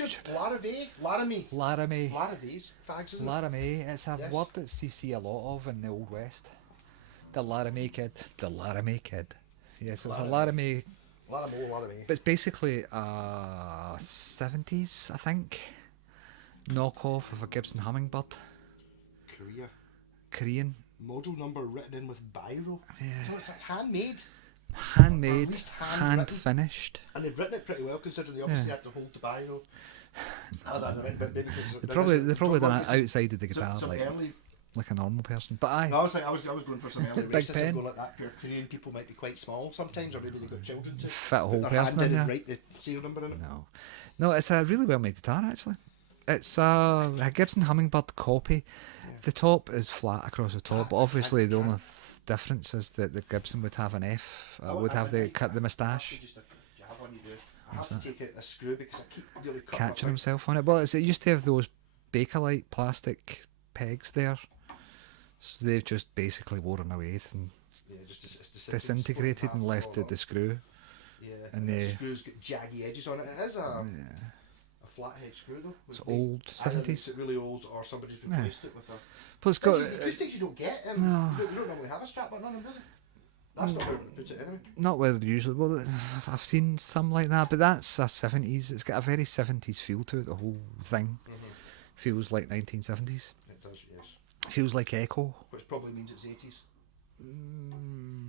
Richard, larime. Larime's fags, isn't it? Larime. It's a Yes. word that you see a lot of in the Old West. The Larime Kid. The Larime Kid. Yeah, so it's a Larime. Larime. Larime. But it's basically a 70s, I think, knockoff of a Gibson Hummingbird. Korean. Model number written in with biro. Yeah. So it's like handmade. Handmade, least hand handwritten. finished. And they've written it pretty well considering they obviously had to hold the biro. They probably done it outside of the guitar, some like early. like a normal person. But aye, No, I was going for some early Big racists pen. and going like that. Pure Korean people might be quite small sometimes, or maybe they've got children to fit a put whole their person hand in in there. and write the serial number in it. No, it's a really well made guitar actually. It's a Gibson Hummingbird copy. The top is flat across the top, but obviously the only difference is that the Gibson would have an F, would have the moustache. I have to take out a screw because I keep really Catching himself on it. Well, it used to have those Bakelite plastic pegs there, so they've just basically worn away and disintegrated and left the screw. Yeah, and the the screw's got jaggy edges on it. It is a flathead screw though. It's old, 70s. It's really old, or somebody's replaced it with a. But it's got These things you don't get. No. You don't normally have a strap on them, really. That's not where it puts it anyway. not where usually. Well, I've seen some like that, but that's a 70s. It's got a very 70s feel to it. The whole thing feels like 1970s. It does, yes. Feels like Echo. Which probably means it's 80s.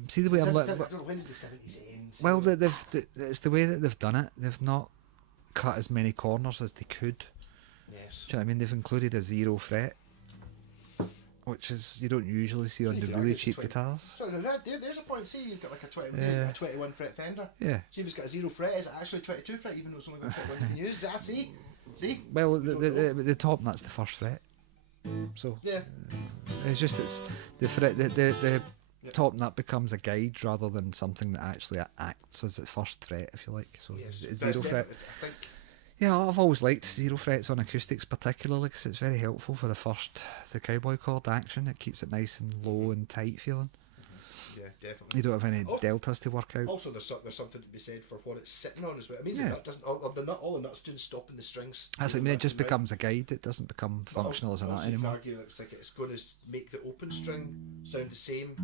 See the way I'm I don't know, when did the 70s end? well, it's the way that they've done it. They've not cut as many corners as they could. Yes. Do you know what I mean? They've included a 0 fret, which is you don't usually see on the really cheap guitars. So there's a point. See, you've got like a 21 fret Fender. Yeah. See if it's got a 0 fret. Is it actually 22 fret, even though it's only got 21 you can use? That see? Well, the top nut's the first fret. So Yeah. it's the fret. The top nut becomes a guide rather than something that actually acts as its first fret, if you like. So Yes. it's 0 fret. I think. Yeah, I've always liked 0 frets on acoustics, particularly because it's very helpful for the cowboy chord action. It keeps it nice and low and tight feeling. Yeah, definitely. You don't have any deltas to work out. Also, there's something to be said for what it's sitting on as well. It means the nut doesn't. All the nuts don't stop in the strings. That's it just becomes a guide. It doesn't become functional as a nut anymore. You can argue it's like it's going to make the open string sound the same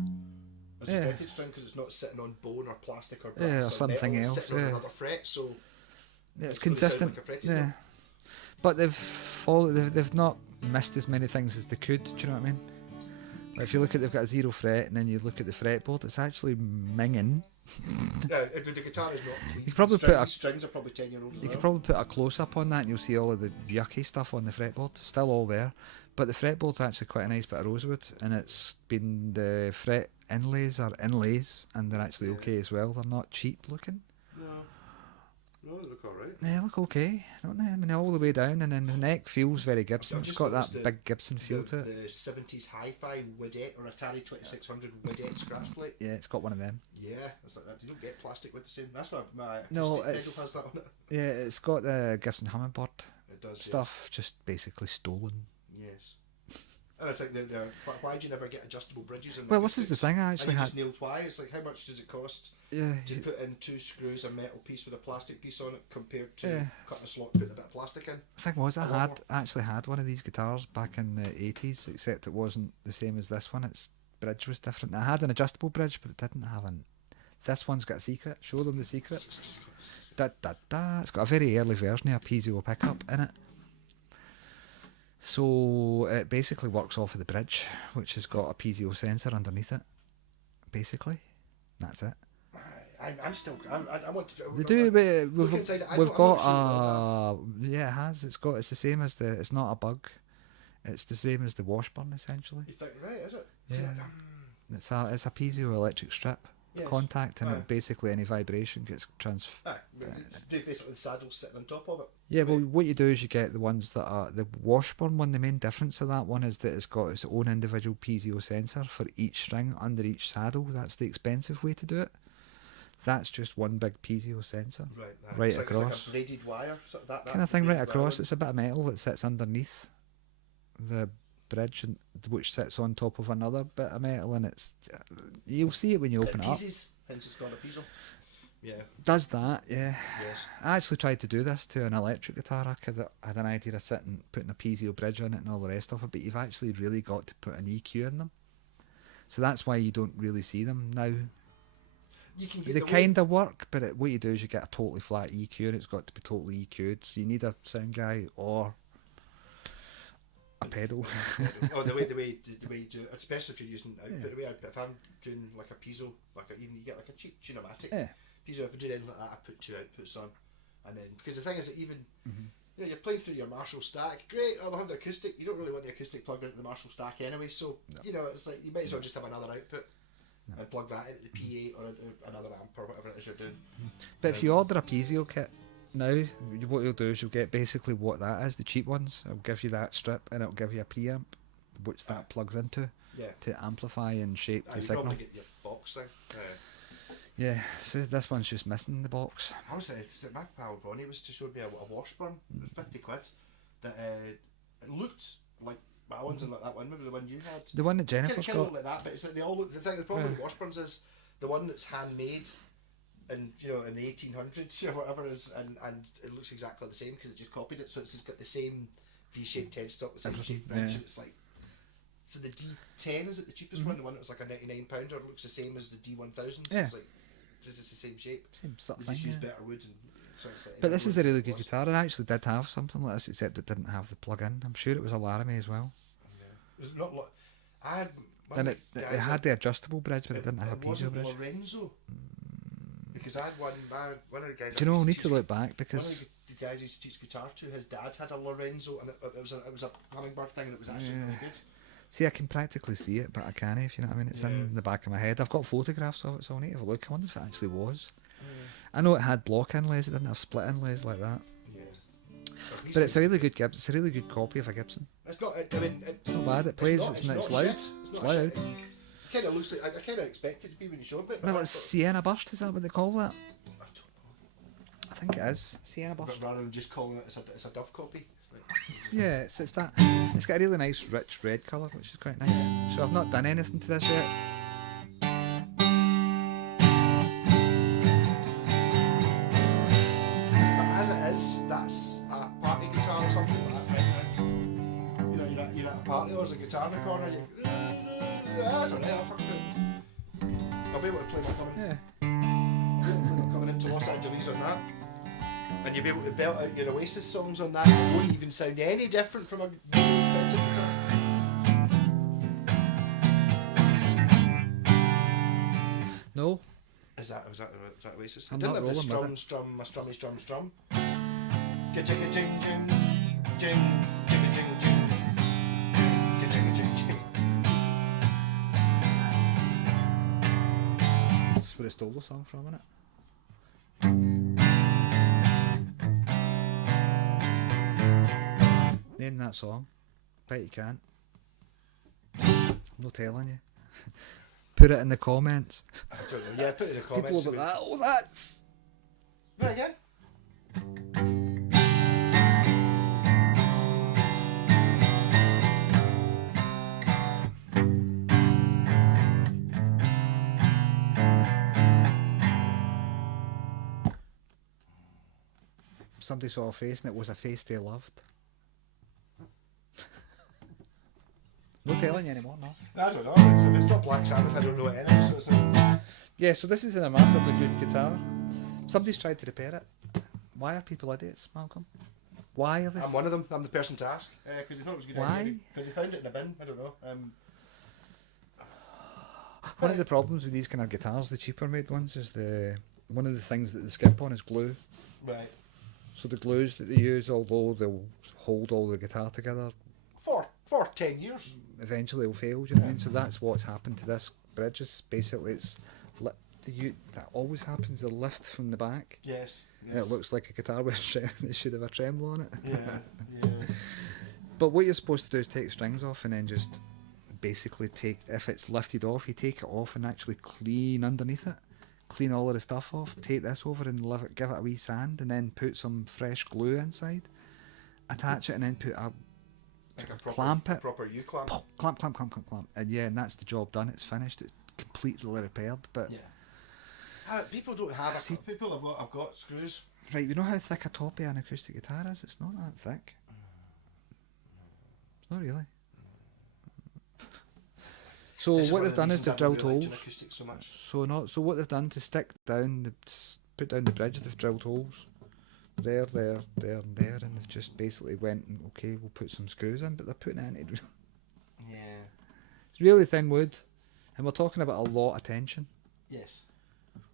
as the fretted string because it's not sitting on bone or plastic or brass or something metal, else. It's sitting on another fret, so it's gonna sound consistent. like a fretted note. But they've not missed as many things as they could. Do you know what I mean? Like if you look at they've got a 0 fret and then you look at the fretboard, it's actually minging. Yeah, the guitar is not. You could probably put strings are probably 10-year-old. You could probably put a close up on that and you'll see all of the yucky stuff on the fretboard. Still all there. But the fretboard's actually quite a nice bit of rosewood, and it's been the fret inlays are inlays, and they're actually okay as well. They're not cheap looking. No, they look alright. They look okay, don't they? I mean, all the way down, and then the neck feels very Gibson. It's got that big Gibson feel to it. The 70s hi-fi Widette or Atari 2600 Widette scratch plate. Yeah, it's got one of them. Yeah, it's like that. You don't get plastic with the same. That's why my acoustic No, pedal has that on it. Yeah, it's got the Gibson Hummingbird It does, stuff, just basically stolen. Yes. And it's like, why do you never get adjustable bridges? In Well, this is the thing. I actually and you had. just nailed why. It's like, how much does it cost Yeah. to put in 2 screws, a metal piece with a plastic piece on it, compared to Yeah. cutting a slot and putting a bit of plastic in? The thing was, A lot more. I actually had one of these guitars back in the 80s, except it wasn't the same as this one. Its bridge was different. I had an adjustable bridge, but it didn't have an. This one's got a secret. Show them the secret. Da da da. It's got a very early version of a piezo pickup in it. So it basically works off of the bridge, which has got a piezo sensor underneath it. Basically, that's it. I'm still. I want to. They do, but Look inside it. we've I'm got not sure about yeah, it has. It's the same as the. It's not a bug. It's the same as the Washburn essentially. You think right? Is it? Yeah. It's a piezoelectric strip contact, and it basically any vibration gets It's basically the saddle sitting on top of it. Yeah, well, what you do is you get the ones that are the Washburn one. The main difference of that one is that it's got its own individual piezo sensor for each string under each saddle. That's the expensive way to do it. That's just one big piezo sensor, right it's across. Like a braided wire, that kind of thing, right across. It's a bit of metal that sits underneath the bridge, and which sits on top of another bit of metal, and it's you'll see it when you open it up. Hence it's called a piezo. Yeah. Does that, yeah. Yes. I actually tried to do this to an electric guitar. I had an idea of sitting, putting a piezo bridge on it and all the rest of it, but you've actually really got to put an EQ in them. So that's why you don't really see them now. You can get They the kind of work, but what you do is you get a totally flat EQ and it's got to be totally EQ'd. So you need a sound guy or a pedal. Oh, the way you do it, especially if you're using output. The way if I'm doing like a piezo, even you get like a cheap tunematic piezo. If I do anything like that, I put 2 outputs on, and then because the thing is that even you know, you're playing through your Marshall stack, great. I'll have the acoustic. You don't really want the acoustic plugged into the Marshall stack anyway, so you know it's like you might as well just have another output and plug that into the PA or another amp or whatever it is you're doing. But if you order a piezo kit now, what you'll do is you'll get basically what that is, the cheap ones. It'll give you that strip and it'll give you a preamp, which that plugs into to amplify and shape the you signal. probably get your box thing. Yeah, so this one's just missing the box. I was my pal Ronnie was to show me a Washburn, it was 50 quid, that it looked like my ones and like that one, maybe the one you had. The one that Jennifer's kind of got. look like that, but it's like they all look. The problem with Washburns is the one that's handmade, and you know in the 1800s or whatever is, and it looks exactly the same because it just copied it, so it's just got the same V-shaped headstock, the same shaped bridge, and it's like. So the D10 is it the cheapest one? The one that was like a £99 looks the same as the D1000. Yeah. It's like it's the same shape. Same sort of They just thing, use yeah. better wood and. So it's like But this is a really good guitar. I actually did have something like this, except it didn't have the plug-in. I'm sure it was a larime as well. Yeah. It's not like I had. And it had the adjustable bridge, but it didn't have a piezo bridge. Lorenzo. Because I had one of the guys. Do you know? I need to look back because one of the guys I used to teach guitar to, his dad had a Lorenzo, and it was a hummingbird thing, and it was actually really good. see, I can practically see it, but I can't. If you know what I mean, it's in the back of my head. I've got photographs of it, so I need to have a look. I wonder if it actually was. I know it had block inlays. It didn't have split inlays like that. Yeah. But it's a really good Gibson. It's a really good copy of a Gibson. It's not. I mean, it's not bad. It plays. It's loud. It's loud. It kind of looks like I kind of expected it to be when you showed it. Well, it's Sienna Burst. Is that what they call that? I don't know. I think it is Sienna Burst. But rather than just calling it, it's a Dove copy. Yeah, it's that. It's got a really nice, rich red colour, which is quite nice. So I've not done anything to this yet. That's a party guitar or something like that. You know, you're at a party, there's a guitar in the corner, that's alright, I'll be able to play my coming. Yeah. I'll be able to play my coming into Los Angeles on that. And you'll be able to belt out your Oasis songs on that. It won't even sound any different from a really expensive guitar. No. Is that Oasis? I'm It didn't not have the rolling strum, strum. Ka-jigga jing jing, jing, jigga jing jing, ka-jigga jing jing. That's where I stole the song from, innit? Name that song. Bet you can't. I'm not telling you. Put it in the comments. I don't know. Yeah, put it in the comments. People will be like, oh, that's... Right again? Somebody saw a face and it was a face they loved. No telling you anymore, no. I don't know. If it's not Black Sabbath, I don't know it anyway. So it's Yeah, so this is an immaculately good guitar. Somebody's tried to repair it. Why are people idiots, Malcolm? Why are this? I'm one of them. I'm the person to ask. Because they thought it was a good Why? idea. Because they found it in a bin. I don't know. One of the problems with these kind of guitars, the cheaper made ones, is one of the things that they skimp on is glue. Right. So the glues that they use, although they'll hold all the guitar together, For 10 years. eventually will fail. Do you know what I mean? So that's what's happened to this bridge. Is basically that always happens. The lift from the back. Yes. It looks like a guitar with it should have a tremolo on it. Yeah. But what you're supposed to do is take strings off and then just basically if it's lifted off, you take it off and actually clean underneath it. Clean all of the stuff off, take this over and give it a wee sand, and then put some fresh glue inside, attach it, and then put clamp it. Proper U-clamp. Clamp. And yeah, and that's the job done. It's finished. It's completely repaired. But People don't have. People have got screws. Right, you know how thick a toppy an acoustic guitar is? It's not that thick. It's not really. So what they've done is they've drilled holes. So what they've done to stick down, put down the bridge, they've drilled holes. There, and there, and they've just basically went, okay, we'll put some screws in, but they're putting it into. Yeah. It's really thin wood, and we're talking about a lot of tension. Yes.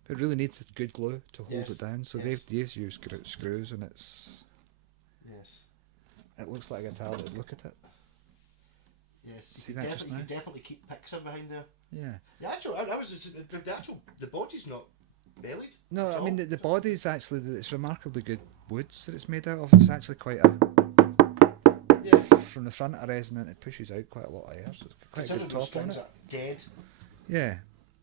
It really needs good glue to hold it down, so they've used screws, and it's. Yes. It looks like a guitar. Look at it. Yes. See you that can just now? definitely keep picks behind there. Yeah. The body's not bellied. No, I mean the body is actually it's remarkably good woods that it's made out of. It's actually quite a. Yeah. From the front, a resonant. It pushes out quite a lot of air, so it's quite a good top on it. Dead. Yeah.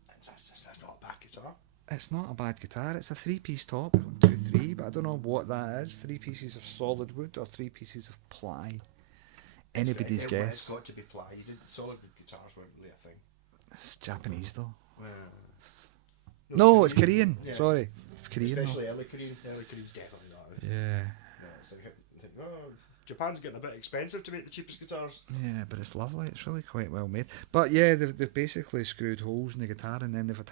That's not a bad guitar. It's not a bad guitar. It's a 3-piece top, 1, 2, 3, but I don't know what that is. 3 pieces of solid wood or 3 pieces of ply. Anybody's guess. It's got to be ply. Solid wood guitars weren't really a thing. It's Japanese though. No, it's Korean. Yeah. Sorry, it's Korean. Especially early Korean. Early Korean's definitely not. Yeah. It's like, Japan's getting a bit expensive to make the cheapest guitars. Yeah, but it's lovely. It's really quite well made. But yeah, they've basically screwed holes in the guitar, and then they've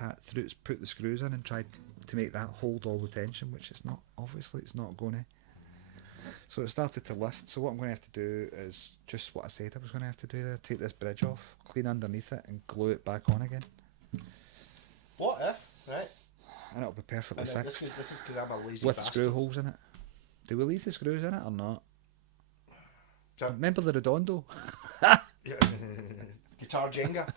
put the screws in and tried to make that hold all the tension, which it's not. Obviously, it's not going to. So it started to lift. So what I'm going to have to do is just what I said I was going to have to do there. Take this bridge off, clean underneath it, and glue it back on again. What if, right? And it'll be perfectly fixed. This is because I'm a lazy with bastard. Screw holes in it. Do we leave the screws in it or not? Remember the Redondo? Guitar Jenga.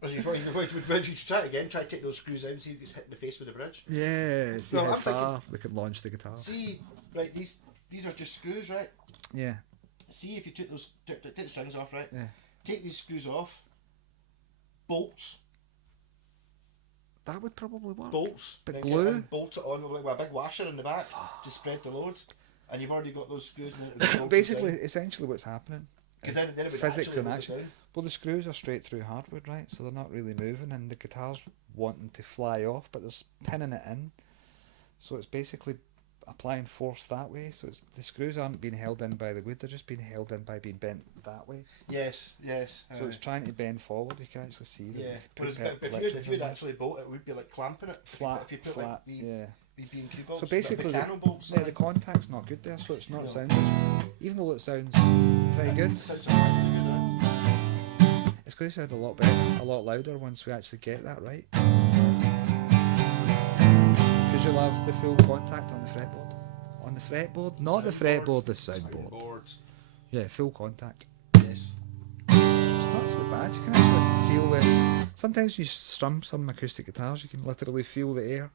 As you try it again, try to take those screws out and see if it gets hit in the face with the bridge. Yeah, see how far we could launch the guitar. See, right, these are just screws, right? Yeah. See if you take the strings off, right? Yeah. Take these screws off. Bolts. That would probably work. Bolts. But glue? And bolt it on with a big washer in the back to spread the load. And you've already got those screws in it. Basically, essentially what's happening. Because then it would physics in hold action. it down. Well, the screws are straight through hardwood, right? So they're not really moving, and the guitar's wanting to fly off, but there's pinning it in. So it's basically applying force that way. So the screws aren't being held in by the wood; they're just being held in by being bent that way. Yes. So it's trying to bend forward. You can actually see that. Yeah. But if you'd actually bolt it, it would be like clamping it. Flat. If you put flat. Like yeah. B&Q bolts, so basically, the contact's not good there, so it's not sounding. Even though it sounds pretty good, It sounds surprisingly good, right? it's going to sound a lot better, a lot louder once we actually get that right. Because you'll have the full contact on the fretboard. On the fretboard, not the fretboard, the soundboard. Yeah, full contact. Yes. It's not actually bad. You can actually feel the. Sometimes you strum some acoustic guitars, you can literally feel the air.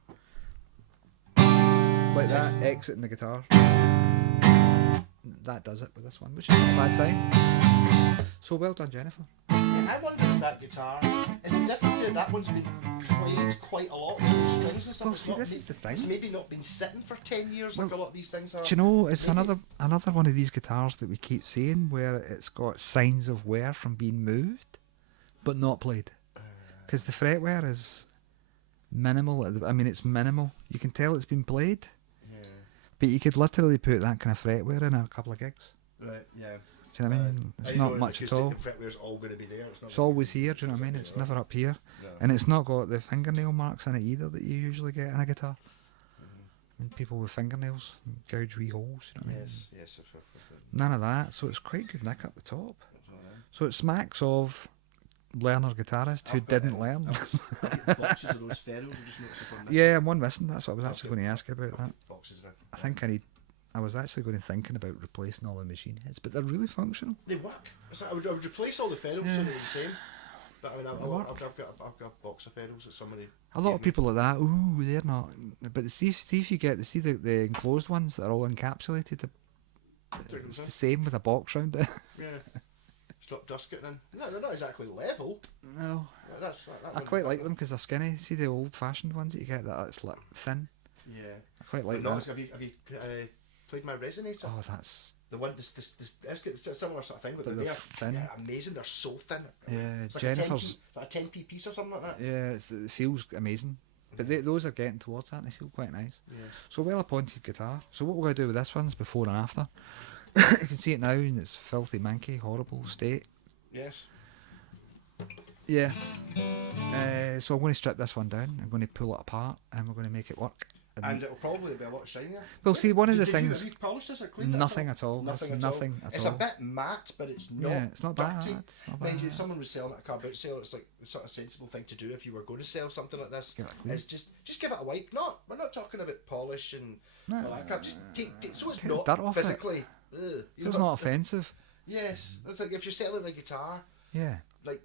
Like that, exiting the guitar. That does it with this one, which is not a bad sign. So well done, Jennifer. Yeah, I wonder if that guitar is the difference here. That one's been played quite a lot with those strings and stuff. Well, see, this is the thing. It's maybe not been sitting for 10 years like a lot of these things are. Do you know, it's another one of these guitars that we keep seeing where it's got signs of wear from being moved, but not played. Because the fretwear is minimal. I mean, it's minimal. You can tell it's been played. But you could literally put that kind of fretwear in a couple of gigs. Right, yeah. Do you know what I mean? It's not much at all. The fretwear's all going to be there. It's always here, do you know what I mean? It's never up here. No. And it's not got the fingernail marks in it either that you usually get in a guitar. I mean, people with fingernails gouge wee holes, you know what I mean? Yes. None of that. So it's quite good nick up the top. So it smacks of learner guitarist who didn't learn. Boxes of those ferrules, I just noticed if I'm missing. Yeah, I'm one missing. That's what I was actually going to ask you about that. Boxes around. I think I was actually thinking about replacing all the machine heads, but they're really functional. They work. So I would replace all the ferrules so they're the same. But I mean, I've got a box of ferrules that somebody. A lot of people like that. Ooh, they're not. But see if you get the enclosed ones that are all encapsulated. It's the same with a box round it. Yeah. Stop dust getting in. No, they're not exactly level. No. I quite like them because they're skinny. See the old-fashioned ones that you get that it's like thin. Yeah. I quite like that. Have you played my resonator? Oh, that's the one. This it's a similar sort of thing, but they're thin. Yeah, amazing. They're so thin. Yeah, it's like Jennifer's. It's like a 10p piece or something like that. Yeah, it feels amazing. But those are getting towards that and they feel quite nice. Yes. So well-appointed guitar. So what we're going to do with this one's before and after. You can see it now in its filthy, manky, horrible state. Yes. Yeah. So I'm going to strip this one down. I'm going to pull it apart and we're going to make it work. And it'll probably be a lot shinier. Well, see, one of the Have things... you polished this or cleaned Nothing it at all. Nothing at nothing all. at It's all. a bit matte, but it's not. Yeah, it's not dirty. bad. It's not Mind you, if bad. someone was selling it at a car boot sale, it's like the sort of sensible thing to do if you were going to sell something like this. Give it a clean. Is just give it a wipe. We're not talking about polish and No, all that crap. Just take so it's take the not dirt off it. physically. Ugh, So it's not offensive. Yes, it's like if you're selling a guitar, Yeah. like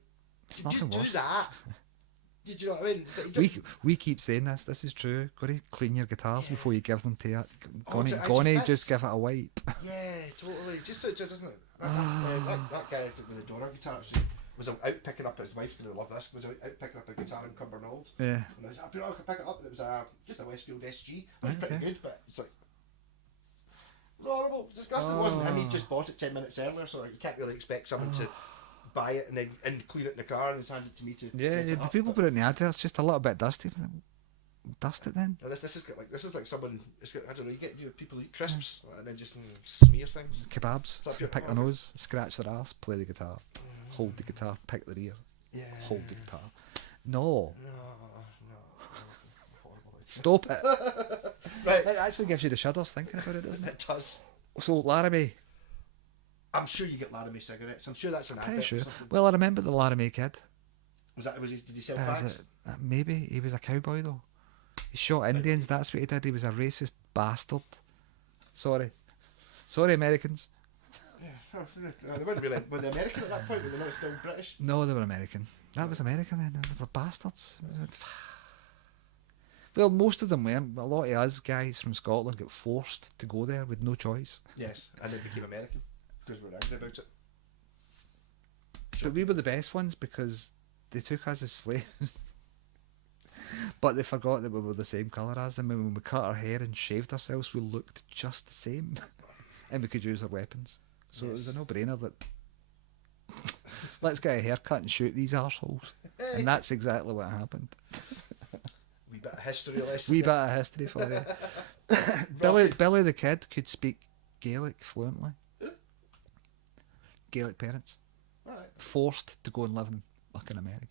It's do nothing worse. that. Did you know what I mean? It's like you don't- We keep saying this. This is true. Got to clean your guitars before you give them to it. it's Gonna fixed. just give it a wipe. Yeah, totally. Just so it just doesn't. That guy with the Donner guitar was out picking up his wife's gonna love this. Was out picking up a guitar in Cumbernauld. Yeah. And I was happy I could pick it up, and it was just a Westfield SG. It was pretty Okay. good, but it's like it was horrible, disgusting. It wasn't him. He just bought it 10 minutes earlier, so you can't really expect someone to buy it and clean it in the car and hand it to me to. Yeah, set it the up, people but- put it in the adverts. Just a little bit dusty. Dust it then. Now this is like someone. I don't know. People eat crisps and then just smear things. Kebabs. Top You your pick their pocket. nose, scratch their ass, play the guitar, hold the guitar, pick their ear, Yeah. hold the guitar. No, No. Horrible. stop it. Right. It actually gives you the shudders thinking about it, doesn't it? It does. So Laramie, I'm sure you get Larime cigarettes. I'm sure that's an pretty advert sure. or something. Well, I remember the Laramie kid. Did he sell Is bags? it, maybe he was a cowboy though. He shot Indians. That's what he did. He was a racist bastard. Sorry, Americans. Yeah. They weren't really. Were they American at that point? Were they not still British? No, they were American. That was American then. They were bastards. Well, most of them weren't. But a lot of us guys from Scotland got forced to go there with no choice. Yes, and they became American because we were angry about it. But we were the best ones because they took us as slaves. But they forgot that we were the same colour as them, and when we cut our hair and shaved ourselves, we looked just the same. And we could use our weapons. So it was a no-brainer that let's get a haircut and shoot these arseholes. And that's exactly what happened. Wee bit of history lesson. Wee bit of history for you. Billy the kid could speak Gaelic fluently. Gaelic parents. Alright. Forced to go and live in fucking America.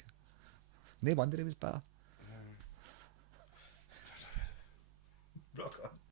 No wonder he was better.